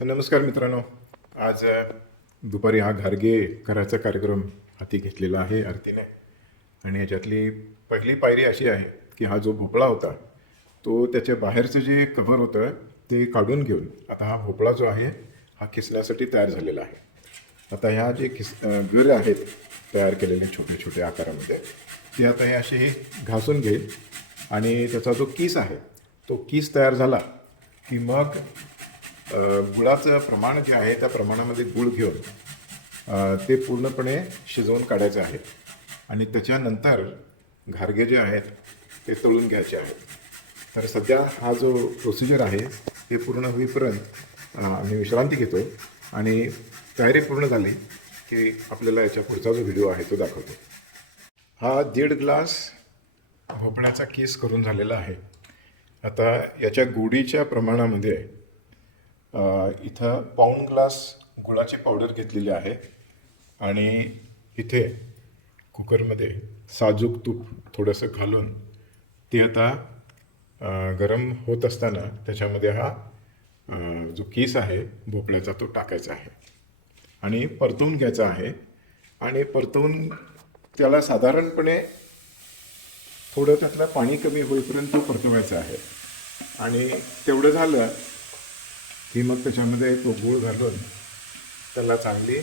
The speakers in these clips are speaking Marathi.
नमस्कार मित्रांनो. आज दुपारी हा घारगे करायचा कार्यक्रम हाती घेतलेला आहे आरतीने. आणि याच्यातली पहिली पायरी अशी आहे की हा जो भोपळा होता तो त्याच्या बाहेरचं जे कव्हर होतं ते काढून घेऊन आता हा भोपळा जो आहे हा खिसण्यासाठी तयार झालेला आहे. आता ह्या जे खिस अ, गर आहेत तयार केलेले छोटे छोटे आकारामध्ये ते आता हे असे हे घासून घेईल. आणि त्याचा जो किस आहे तो किस तयार झाला की मग गुळाचं प्रमाण जे आहे त्या प्रमाणामध्ये गुळ घेऊन ते पूर्णपणे शिजवून काढायचे आहे. आणि त्याच्यानंतर घारगे जे आहेत ते तळून घ्यायचे आहेत. तर सध्या हा जो प्रोसिजर आहे ते पूर्ण होईपर्यंत आम्ही विश्रांती घेतो आणि तयारी पूर्ण झाली की आपल्याला याच्या पुढचा जो व्हिडिओ आहे तो दाखवतो. हा दीड ग्लास भोपळ्याचा केस करून झालेला आहे. आता याच्या गोडीच्या प्रमाणामध्ये इथं पाऊण ग्लास गुळाची पावडर घेतलेली आहे. आणि इथे कुकरमध्ये साजूक तूप थोडंसं घालून ते आता गरम होत असताना त्याच्यामध्ये हा जो केस आहे भोपळ्याचा तो टाकायचा आहे. आणि परतवून घ्यायचा आहे. आणि परतवून त्याला साधारणपणे थोडं त्यातलं पाणी कमी होईपर्यंत तो परतवायचा आहे. आणि तेवढं झालं की मग त्याच्यामध्ये तो गूळ घालून त्याला चांगली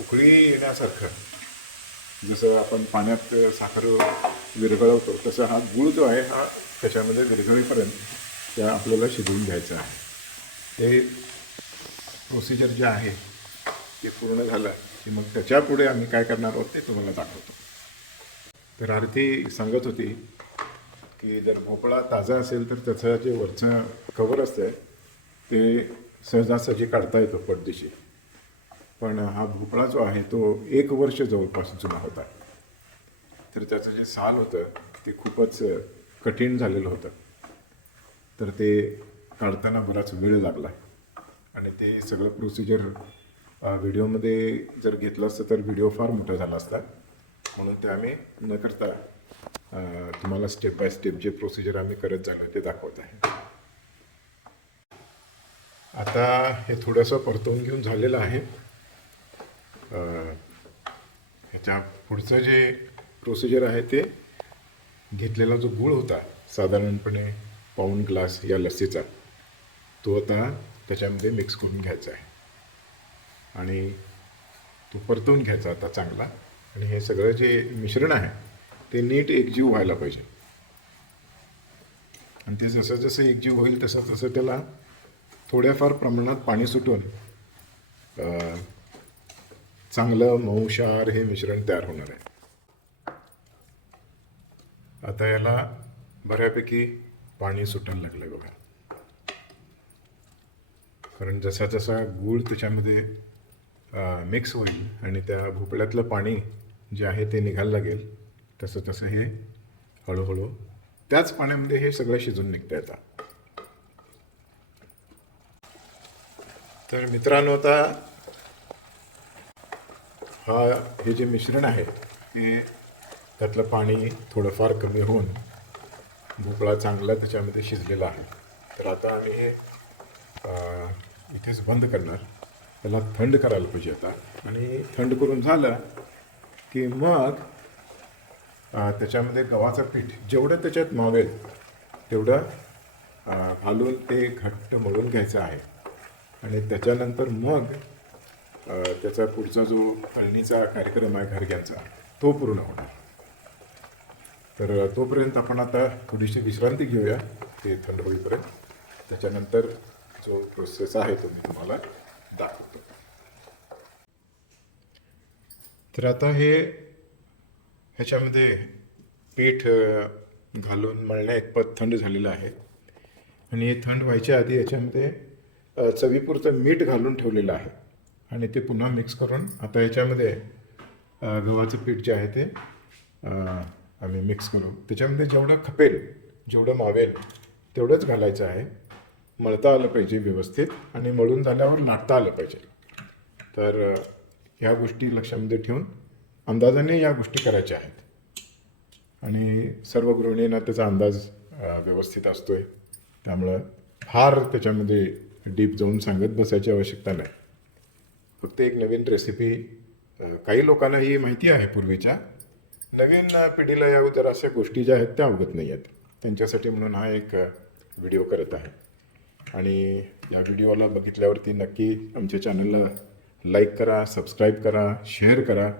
उकळी येण्यासारखं. जसं आपण पाण्यात साखर विरघळवतो तसं हा गूळ जो आहे हा त्याच्यामध्ये विरघळीपर्यंत त्या आपल्याला शिजवून घ्यायचा आहे. ते प्रोसिजर जे आहे ते पूर्ण झालं की मग त्याच्यापुढे आम्ही काय करणार आहोत ते तुम्हाला दाखवतो. तर आरती सांगत होती की जर भोपळा ताजा असेल तर त्याचं जे वरचं कवर असतं ते सहजासहजी काढता येतो पडदेशी पण हा भोपळा जो आहे तो एक वर्ष जवळपास जुना होता. तर त्याचं जे साल होतं ते खूपच कठीण झालेलं होतं. तर ते काढताना बराच वेळ लागला. आणि ते सगळं प्रोसिजर व्हिडिओमध्ये जर घेतलं असतं तर व्हिडिओ फार मोठा झाला असता. म्हणून ते आम्ही न करता तुम्हाला स्टेप बाय स्टेप जे प्रोसिजर आम्ही करत जाणार ते दाखवत आहे. आता हे थोडंसं परतवून घेऊन झालेलं आहे. ह्याच्या पुढचं जे प्रोसिजर आहे ते घेतलेला जो गूळ होता साधारणपणे पाऊण ग्लास या लस्सीचा तो आता त्याच्यामध्ये मिक्स करून घ्यायचा आहे. आणि तो परतवून घ्यायचा आता चांगला. आणि हे सगळं जे मिश्रण आहे ते नीट एकजीव व्हायला पाहिजे. आणि ते जसं जसं एकजीव होईल तसं तसं त्याला थोड्याफार प्रमाणात पाणी सुटून चांगलं मऊशार हे मिश्रण तयार होणार आहे. आता याला बऱ्यापैकी पाणी सुटायला लागलं आहे बघा. कारण जसा जसा गूळ त्याच्यामध्ये मिक्स होईल आणि त्या भोपळ्यातलं पाणी जे आहे ते निघायला लागेल तसं तसं हे हळूहळू त्याच पाण्यामध्ये हे सगळं शिजून निघतं येतं तर मित्रांनो आता हा हे जे मिश्रण आहे ते त्यातलं पाणी थोडंफार कमी होऊन भोपळा चांगला त्याच्यामध्ये शिजलेला आहे. तर आता आम्ही हे इथेच बंद करणार. त्याला थंड करायला पाहिजे आता. आणि थंड करून झालं की मग त्याच्यामध्ये गव्हाचं पीठ जेवढं त्याच्यात मावेल तेवढं घालून ते घट्ट मळून घ्यायचं आहे. आणि त्याच्यानंतर मग त्याचा पुढचा जो तळणीचा कार्यक्रम आहे घरग्यांचा तो पूर्ण होणार. तर तोपर्यंत आपण आता थोडीशी विश्रांती घेऊया ते थंड होईपर्यंत. त्याच्यानंतर जो प्रोसेस आहे तो मी तुम्हाला दाखवतो. तर आता हे ह्याच्यामध्ये पीठ घालून मळण्या इतपत थंड झालेलं आहे. आणि हे थंड व्हायच्या आधी याच्यामध्ये चवीपुरतं मीठ घालून ठेवलेलं आहे. आणि ते पुन्हा मिक्स करून आता याच्यामध्ये गव्हाचं पीठ जे आहे ते आम्ही मिक्स करू. त्याच्यामध्ये जेवढं खपेल जेवढं मावेल तेवढंच घालायचं आहे. मळता आलं पाहिजे व्यवस्थित आणि मळून झाल्यावर लाटता आलं पाहिजे. तर ह्या गोष्टी लक्षामध्ये ठेवून अंदाजाने या गोष्टी करायच्या आहेत. आणि सर्व गृहिणींना त्याचा अंदाज व्यवस्थित असतो आहे त्यामुळं फार त्याच्यामध्ये डीप जाऊन सांगत बसायची आवश्यकता नाही. फक्त एक नवीन रेसिपी काही लोकांना ही माहिती आहे पूर्वीच्या. नवीन पिढीला या जर अशा गोष्टी ज्या आहेत त्या अवगत नाही आहेत. त्यांच्यासाठी म्हणून हा एक व्हिडिओ करत आहे. आणि या व्हिडिओला बघितल्यावरती नक्की आमच्या चॅनलला लाईक करा सबस्क्राईब करा शेअर करा.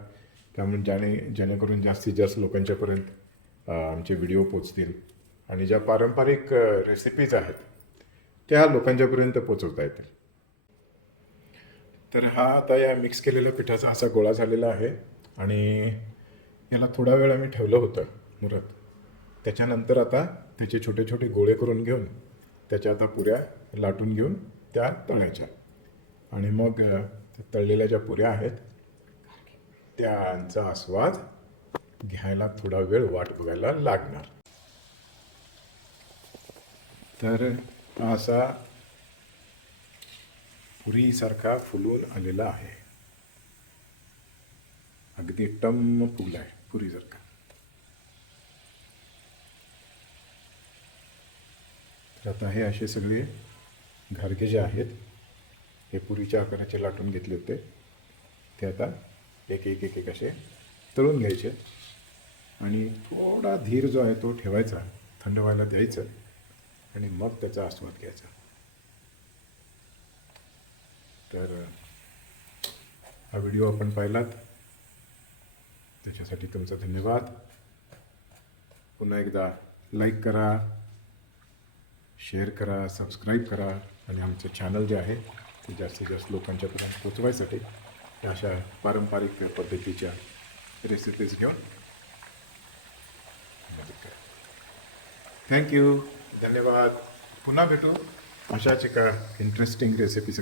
त्यामुळे ज्याने जेणेकरून जास्तीत जास्त लोकांच्यापर्यंत आमचे व्हिडिओ पोचतील आणि ज्या पारंपरिक रेसिपीज आहेत त्या लोकांच्यापर्यंत पोचवता येतील. तर हा आता या मिक्स केलेल्या पिठाचा असा गोळा झालेला आहे आणि याला थोडा वेळ आम्ही ठेवलं होतं मुरत. त्याच्यानंतर आता त्याचे छोटे छोटे गोळे करून घेऊन त्याच्या आता पुऱ्या लाटून घेऊन त्या तळायच्या. आणि मग तळलेल्या ज्या पुऱ्या आहेत त्यांचा आस्वाद घ्यायला थोडा वेळ वाट बघायला लागणार. तर असा पुरीसारखा फुलून आलेला आहे. अगदी टम्म फुल आहे पुरीसारखा. तर आता हे असे सगळे घारगे जे आहेत हे पुरीच्या आकाराचे लाटून घेतले होते. ते आता एक एक एक एक असे तळून घ्यायचे. आणि थोडा धीर जो आहे तो ठेवायचा थंड व्हायला द्यायचं. आणि मग त्याचा आस्वाद घ्यायचा. तर हा व्हिडिओ आपण पाहिलात. त्याच्यासाठी तुमचा धन्यवाद. पुन्हा एकदा लाईक करा शेअर करा सबस्क्राईब करा. आणि आमचं चॅनल जे आहे ते जास्तीत जास्त लोकांच्यापर्यंत पोचवायसाठी अशा पारंपरिक पद्धतीच्या रेसिपीज घेऊन मदत करा. थँक्यू धन्यवाद. पुन्हा भेटू. अशाच एका इंटरेस्टिंग रेसिपी